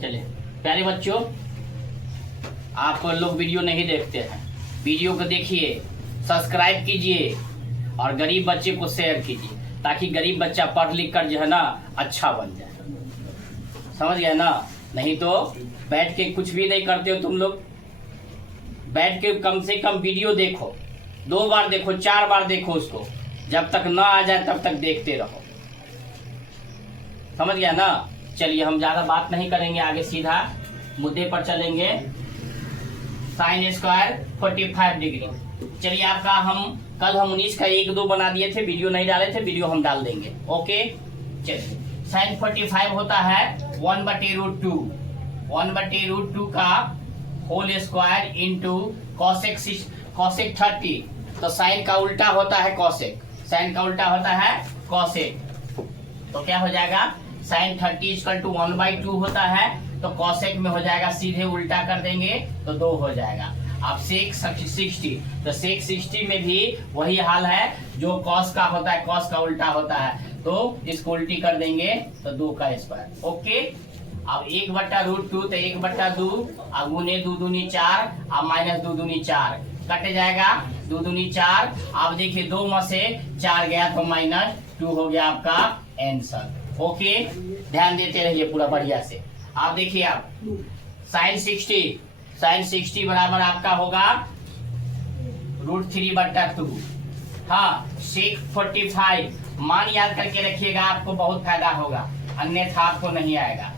चलिए प्यारे बच्चों, आप लोग वीडियो नहीं देखते हैं, वीडियो को देखिए, सब्सक्राइब कीजिए और गरीब बच्चे को शेयर कीजिए ताकि गरीब बच्चा पढ़ लिख कर जो है ना अच्छा बन जाए। समझ गए ना? नहीं तो बैठ के कुछ भी नहीं करते हो तुम लोग। बैठ के कम से कम वीडियो देखो, 2 बार देखो, 4 बार देखो उसको, जब तक ना आ जाए तब तक देखते रहो। समझ गया ना? चलिए हम ज्यादा बात नहीं करेंगे, आगे सीधा मुद्दे पर चलेंगे। Sine square 45 degree. चलिए आपका कल हम 19 का 1-2 बना दिए थे, वीडियो नहीं डाले थे, वीडियो हम डाल देंगे। ओके चलिए, साइन 45 होता है 1/√2 1/√2 का होल स्क्वायर इंटू कॉसेक 30। तो साइन का उल्टा होता है कॉसेक, साइन का उल्टा होता है कॉसेक। तो क्या हो जाएगा? साइन 30 = 1/2 होता है, तो कॉसेक में हो जाएगा, सीधे उल्टा कर देंगे तो 2 हो जाएगा। अब सेक 60, तो सेक 60 में भी वही हाल है जो कॉस का होता है, कॉस का उल्टा होता है, तो इसको उल्टी कर देंगे तो 2 का स्क्वायर। ओके, अब 1/√2 तो 1/2 गुने 2 दूनी 4 और माइनस 2 दूनी 4 कट जाएगा, 2 दूनी 4। अब देखिए 2 में से 4 गया तो -2 हो गया आपका आंसर। ओके, ध्यान देते रहिए पूरा बढ़िया से। आप देखिए, आप साइन 60 बराबर आपका होगा √3/2। हाँ, सेक 45 मान याद करके रखिएगा, आपको बहुत फायदा होगा, अन्यथा आपको नहीं आएगा,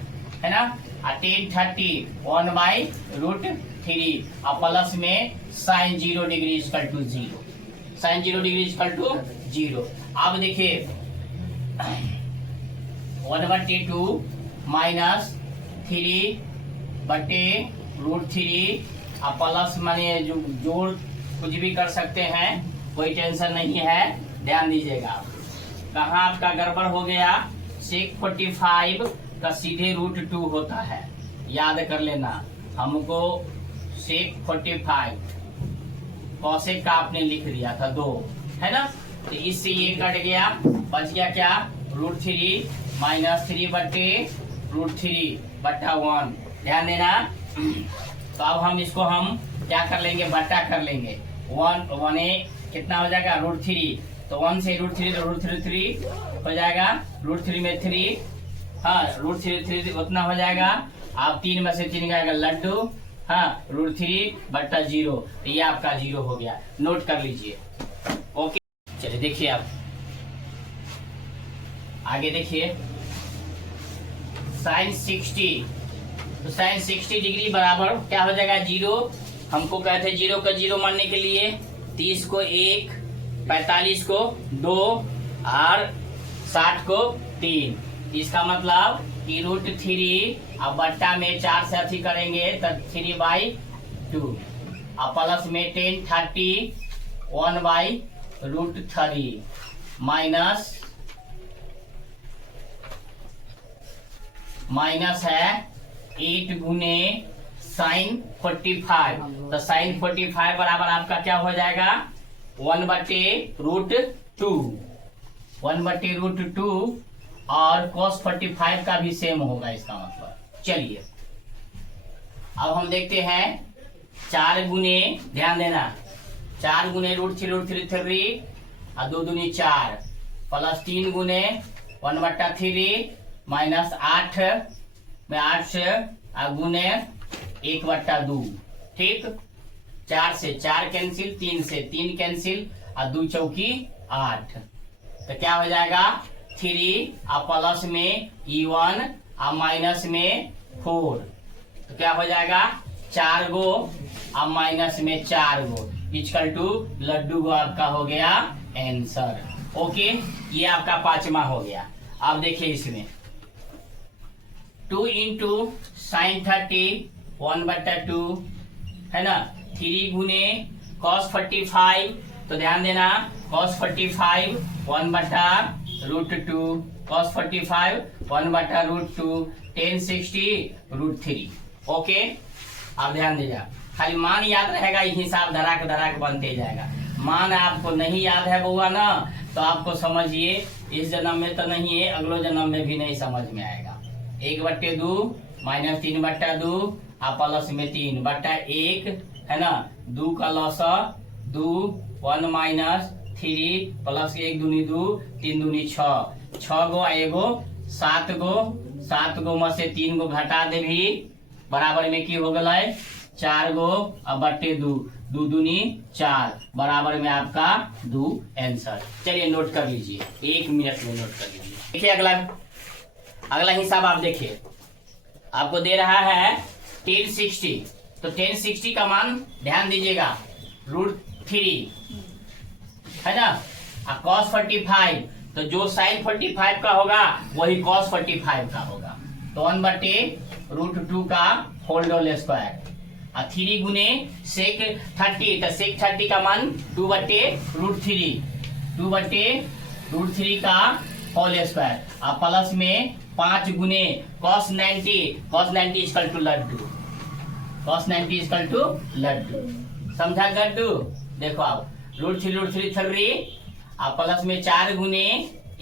है ना? 10 30 1/√3 और प्लस में साइन 0 डिग्री = 0, साइन 0 डिग्री = 0। अब देखिए 1/2 माइनस 3/√3 और प्लस माने जोड़ कुछ भी कर सकते हैं, कोई टेंशन नहीं है। ध्यान दीजिएगा, कहाँ आपका गड़बड़ हो गया? सेक 45 का सीधे √2 होता है, याद कर लेना। हमको सेक 45 कॉसेक का आपने लिख दिया था 2, है ना? तो इससे ये कट गया, बच गया क्या? √3 माइनस 3/√3/1। ध्यान देना। तो अब हम इसको क्या कर लेंगे? बट्टा कर लेंगे। 1 कितना हो जाएगा? √3, तो 1 से √3 तो √3 हो जाएगा, √3 में 3, हाँ √3 उतना हो जाएगा। आप 3 में से 3 जाएगा लड्डू, हाँ √3/0, तो ये आपका 0 हो गया, नोट कर लीजिए। ओके चलिए देखिए, आप आगे देखिए साइन 60, तो साइन 60 डिग्री बराबर क्या हो जाएगा? 0। हमको कहते हैं 0 का 0 मानने के लिए 30 को 1, 45 को 2 और 60 को 3। इसका मतलब कि √3 अब बट्टा में 4 से अथी करेंगे तो 3/2 और प्लस में 10 30 1/√3 माइनस है 8 गुने साइन 45। तो साइन 45 बराबर आपका क्या हो जाएगा? 1/√2 और cos 45 का भी सेम होगा इसका मतलब। चलिए अब हम देखते हैं 4 गुने, ध्यान देना, 4 गुने √3 और 2 दूनी 4 प्लस 3 गुने 1/3 माइनस 8 में 8 से गुने 1/2। ठीक, 4 से 4 कैंसिल, 3 से 3 कैंसिल और 2 चौकी 8। तो क्या हो जाएगा? 3 और प्लस में E1 और माइनस में 4, तो क्या हो जाएगा? 4 गो और माइनस में 4 गो = लड्डू गो आपका हो गया आंसर। ओके, ये आपका 5वां हो गया। अब देखिए इसमें 2 × साइन 30 1/2 है ना, 3 गुने cos 45, तो ध्यान देना cos 45 1/√2 cos 45 1/√2 10 60 √3। ओके, अब ध्यान दीजिए, खाली मान याद रहेगा, हिसाब धड़ाक धड़ाक बनते जाएगा। मान आपको नहीं याद है बउआ ना, तो आपको समझिए इस जन्म में तो नहीं है, अगले जन्म में भी नहीं समझ में आएगा। 1/2 -3/2 और प्लस में 3/1 है ना। 2 का लॉसा 2 1 -3 प्लस 1 दूनी 2 3 दूनी 6 6 गो एगो 7 गो में से 3 गो घटा दे भी बराबर में की हो गए 4 गो और बट्टे 2 2 दूनी 4 बराबर में आपका 2 आंसर। चलिए नोट कर लीजिए, 1 मिनट में नोट कर लीजिए। देखिए अगला हिसाब आप देखिए, आपको दे रहा है 1060, तो 1060 का मान ध्यान दीजिएगा √3 है ना। cos 45 तो जो sin 45 का होगा वही cos 45 का होगा, तो 1/√2 का होल स्क्वायर। 3 गुने sec 30 तो sec 30 का मान 2/√3 2/√3 का होल स्क्वायर और प्लस में 5 गुने cos 90 इक्वल टू लड्डू, cos 90 इक्वल टू लड्डू, समझा गड्डू। देखो आप √3 और प्लस में 4 गुने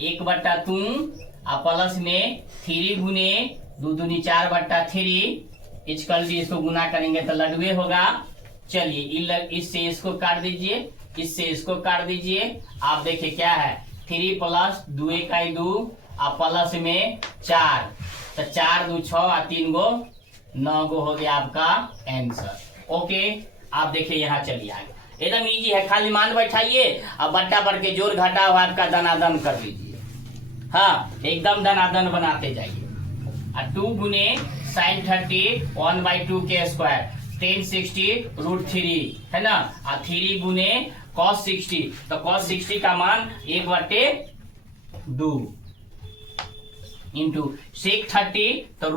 1/2 और प्लस में 3 गुने 2 दूनी 4/3 इक्वल टू, इसको गुना करेंगे तो लड्डू होगा। चलिए इससे इसको काट दीजिए, इससे इसको काट दीजिए। आप देखिए क्या है 3 + 2 × 2 और प्लस में 4 तो 4 2 6 और 3 गो 9 गो हो गया आपका आंसर। ओके आप देखिए यहाँ चलिए आगे, एकदम इजी है, खाली मान बैठाइए और बट्टा बढ़ के जोड़ घटा हुआ आपका दनादन कर लीजिए। हाँ एकदम दनादन बनाते जाइए। और 2 गुने sin 30 1/2 के स्क्वायर 1060 √3 है ना। और 3 गुने cos 60 तो cos 60 का मान 1/2 इंटू sec 30 तो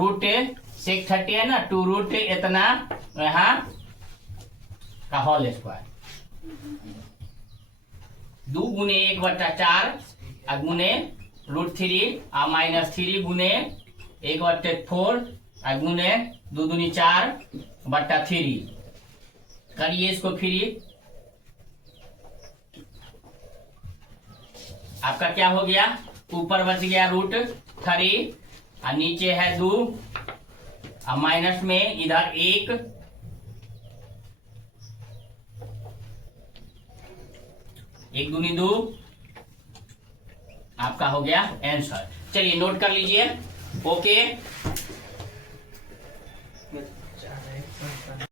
sec 30 है ना 2 इतना यहाँ का होल स्क्वायर 2 गुने 1/4 गुने √3 और -3 गुने 1/4 गुने 2 दूनी 4/3 करिए इसको फ्री। आपका क्या हो गया, ऊपर बच गया √3 और नीचे है 2 और माइनस में इधर 1 1 दूनी 2 आपका हो गया आंसर। चलिए नोट कर लीजिए। ओके